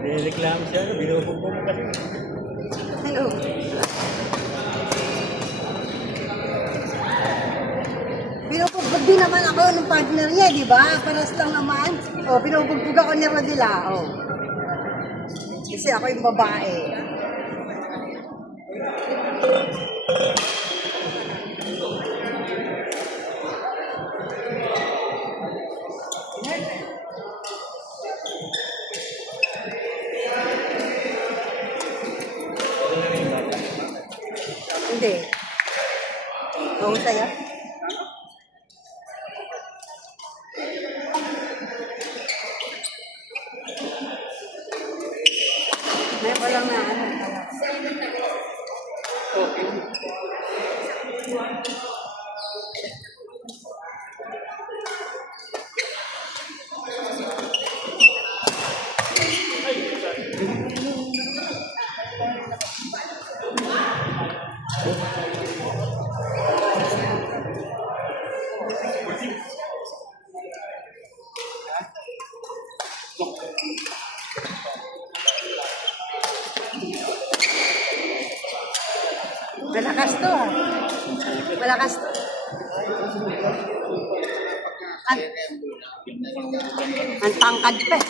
Nireklamo siya, binubugbog mo kasi. Hello. Binubugbog din naman ako ng partner niya, di ba? Paras lang naman. O, binubugbog ako ni Rodila. O. Kasi ako yung babae. Hindi. Oo, saya. May walang na ano. Malakas to ah. Malakas to. Ang tangkad pa eh.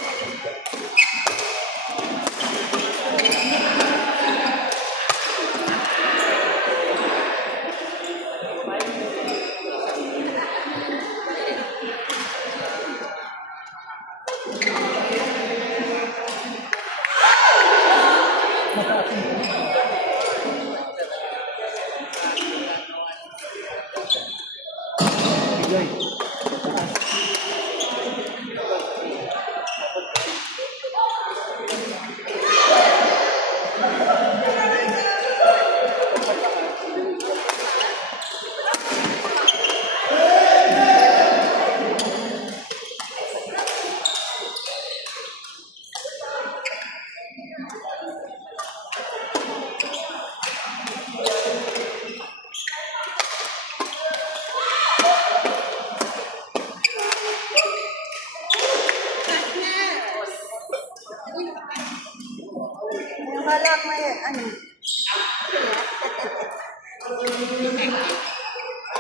Wala mo eh, ano?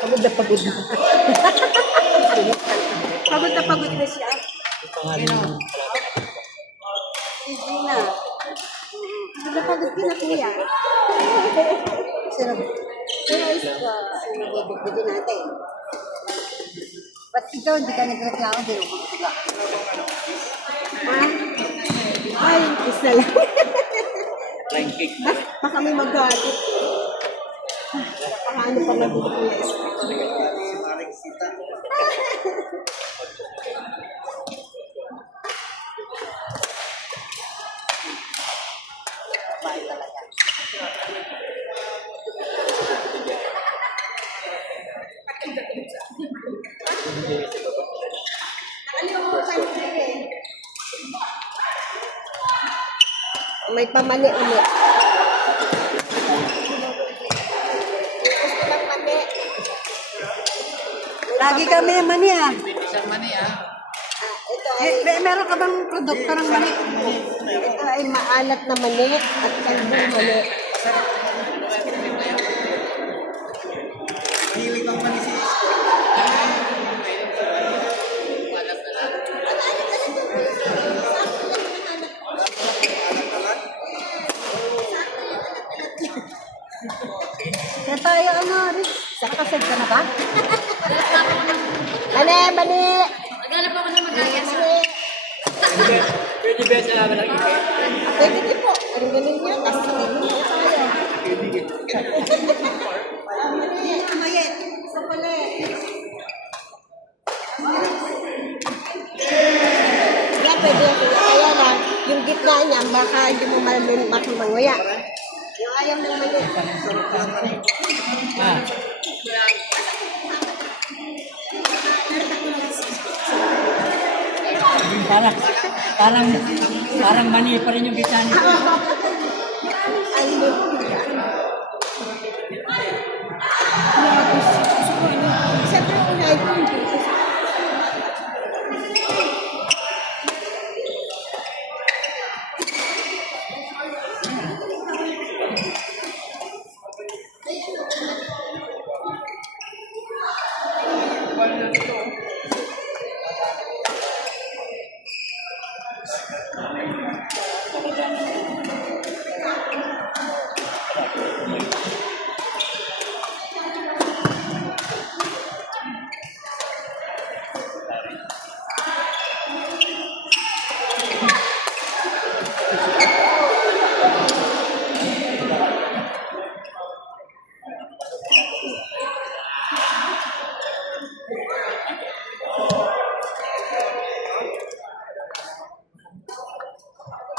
Pagod na pagod na. Pagod na pagod na siya. Pangalan mo. Hindi na. Pagod na pagod ka na kuya. Sarap. Kaya isa, sinabibigyan natin. Ba't ikaw hindi ka nagreklamo, binubog ka? Ha? Ay, isa lang. Flying cake. Baka may magalit. Baka ano pa mag-iis. Bye talaga. May pamali ulit. Lagi kami ng mani ah. Isang mani ah. Ito ay, meron ka bang produkto ng mani? Ito ay maalat na mani at kalbong mani. Hilig ang mani si Kaya tayo ano, Rick? Nakasad ka na ba? Mani, mani! Maghanap ako ng magaya sa... Pwede ba sa laban ng ipit? Pwede din po. Ang galing niya. Tapos sabihin mo tayo. Mayet. Sa pala Kaya pwede yan. Kaya lang, yung gitna niya, baka hindi mo makimanguya. Yung ayaw ng mali. Ah. Parang mani pa rin yung gitna nito. Ayun. Siyempre, unay ko.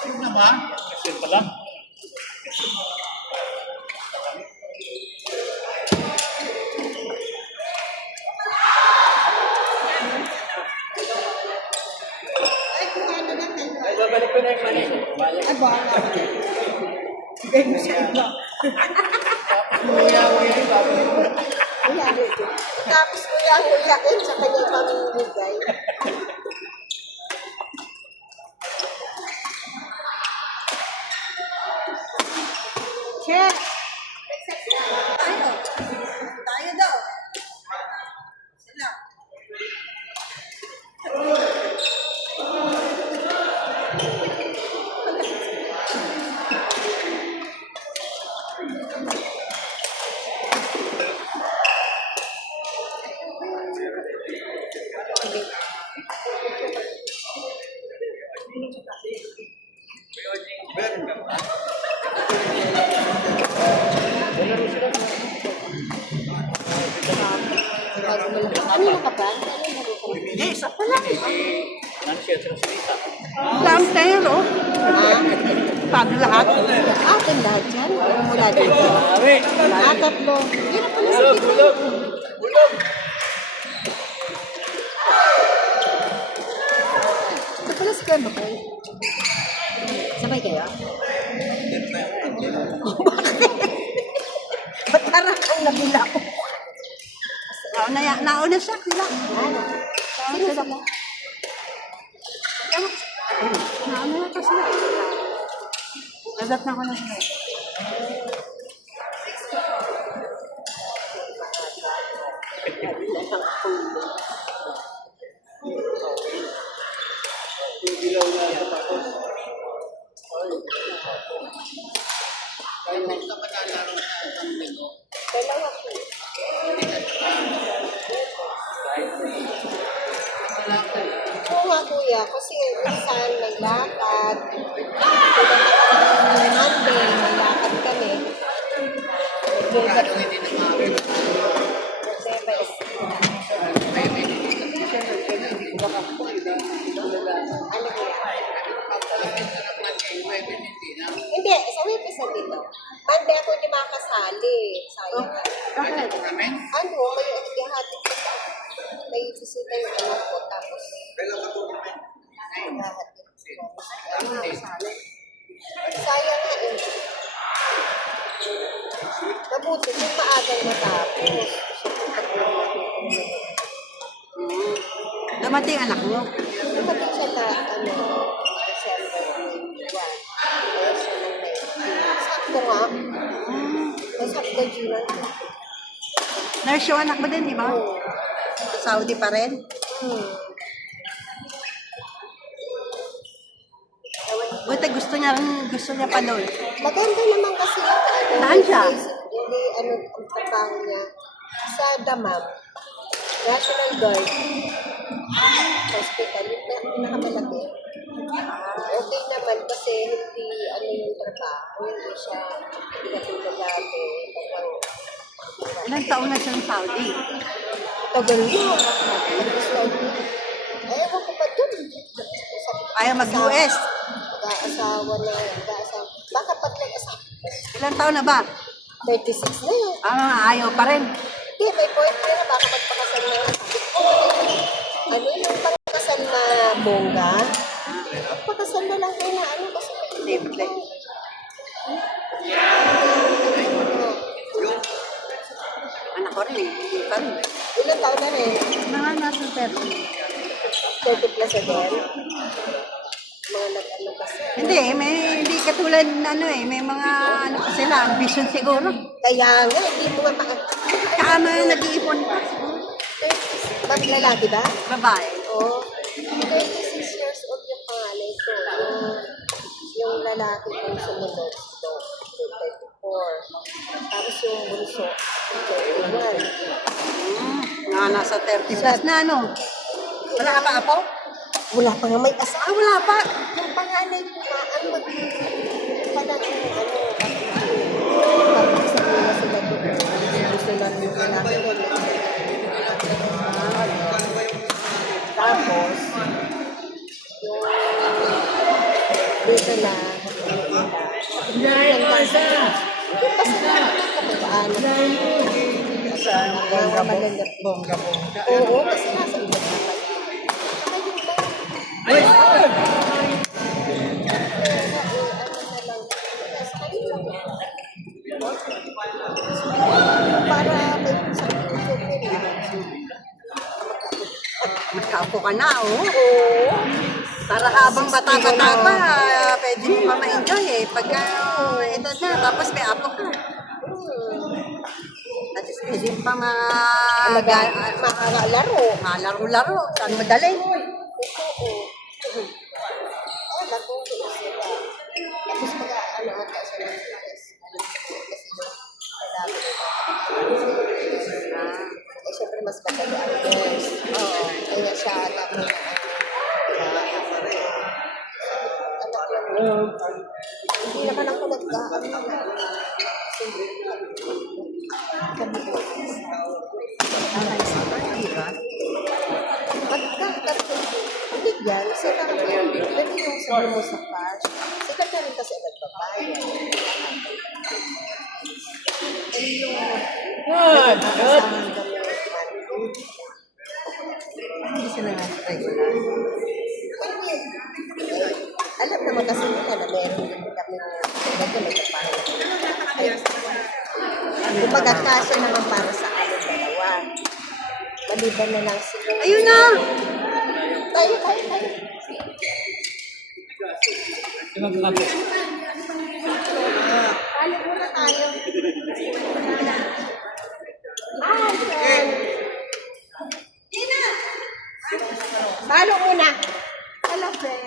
Yun na ba? Kasi pa lang. Ay, kung ano na kayo. Ay, babalik ko na yung mani. Balik. Ay, bahala ka na. Bigay mo siya na. Nguya-nguya yung babalik ko. Wala rin. Tapos kuya-huyain sa kanya pamimigay. Che! Tayo. Tayo daw. Sila. Kanina ka pa? Hindi, isa pa lang. Ano siya? Translita. Lantero. Paano lahat? Atin lahat yan. Mula dito. Mami! Tatlo. Yan ang pala sa Bulog! Bulog! Bulog! Ito pala si Kuya Bakoy. Sabay kayo? Ba't parang ang nabila ko? Nauna siya, sila. Sino sila? Nauna na kasi sila. Nadat na ko na sila. Kung sa maglalaro na isang linggo. Dalawa po. Oo nga kuya, kasi minsan may lakad. Monday, may lakad kami. Gagawin din ng mga Sebes. Ano kuya? Hindi, sa Webes na dito. Monday ako hindi makasali. Sayang nga. Bakit? Ano, may ihatid ko sa may bisita yung anak ko, tapos ihahatid ko. Sayang nga eh. Mabuti kung maagang matapos. Dumating anak mo. Dumating siya na, December 21. Kaya siya nang may sakto nga. May sakto July. Nurse yung anak mo din, di ba? Oo. Saudi pa rin. Buti gusto niya pa doon. Maganda naman kasi yung Saan siya? Hindi, ang trabaho niya. Sa Damam. National Guard. Hospital. Yung pinakamalaki. Okay naman kasi hindi yung trabaho. Hindi siya pinatulad dati. Ilang taon na siya ng Saudi? Tagal mo. Ewan ko pa dun. Ayaw mag-US. Mag-aasawa na. Baka pag nag-asawa. Ilang taon na ba? 36 na yun. Ayaw pa rin. Hindi, may boyfriend na baka magpakasal na. Ano yung pagkasal na bongga? Magpakasal na lang kayo na kasi may Simple. Anak ko rin, hindi pa rin. Ilang taon na rin? Mga nasa 30 plus again? Mga nag-ano kasi. Hindi katulad may mga pa sila, ambition siguro. Kaya nga, hindi mo nga Tsaka may nag-iipon pa. 30, lalaki ba? Babae. Oo. 36 years old yung pangalan ko. Yung lalaki yung sumunod, so, 34. Tapos yung bunso, 31. Nga nasa 30 plus na, ano? Wala ka pa, apo? Wala pa nga may asawa. Ah, wala pa. Yung panganay ko na, ang pala yung papaksak nila sila doon. Gusto lang yung lalaki nila. Tapos, yung dito na, Bongga. oo, kasi nasa iba na kayo. Para may Magkaapo ka na, oh. oo. Para habang bata-bata pa, pwede mo pa ma-enjoy eh. Pagka edad na, tapos may apo ka. At least pwede mo pa Makalaro. malaro-laro. Saan madali? Oo. Laro ko sila. Tapos pag ano ata siya ng stress. Kasi yung kailangan eh, syempre mas matali ang nurse. Oo. Kaya siya anak mo na hindi naman ako nagkaano na. Bigyan, sila ka pwede yung sabi mo sa cash. Sila na rin kasi nagbabayad. Good. Good. Hindi sila regular. Alam naman kasi nila na meron din kami nagbabayad. Kumbaga kasya naman para sa ano dalawa. Maliban na lang sila. Ayun na! Tayo. Magkape. Talo muna tayo. Ayan. Talo muna. Hello, friend.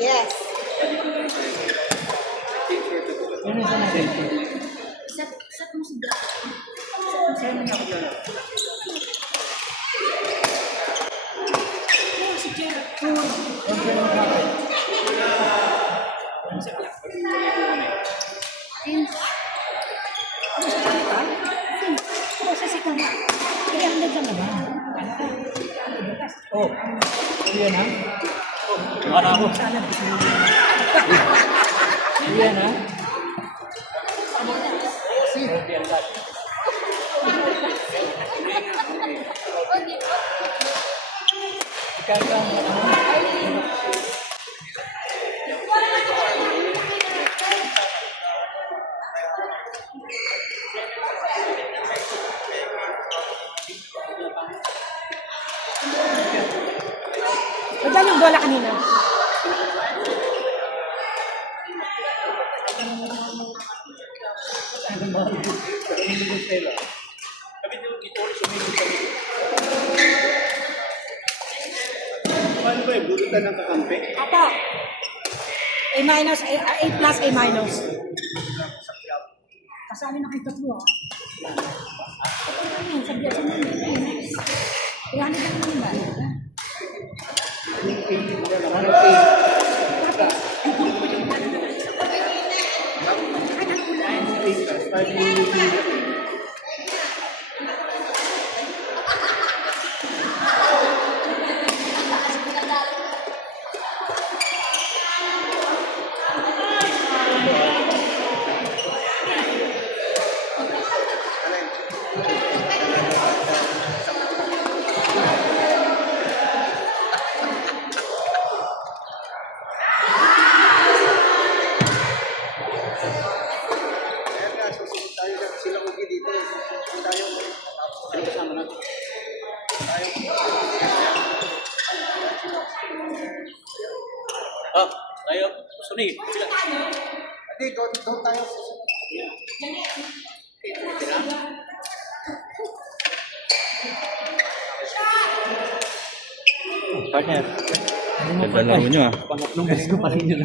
Yes. Oh, yan ha? Wala ko. Yan ha? Okay, ang lahat. Ikaw ka, Saan yung bola kanina? Paano ba yung burutan ng kakampi? Apo. A minus, A plus, A minus. Kasali na kayo tatlo. Ito na yun, sabi sa mga yun. 300 lang naman ba? Ah, tayo. Sunod. Sila. Hindi, doon tayo. Partner. Ganda laro nyo ah. Pangatlong beses ko pa rin yun.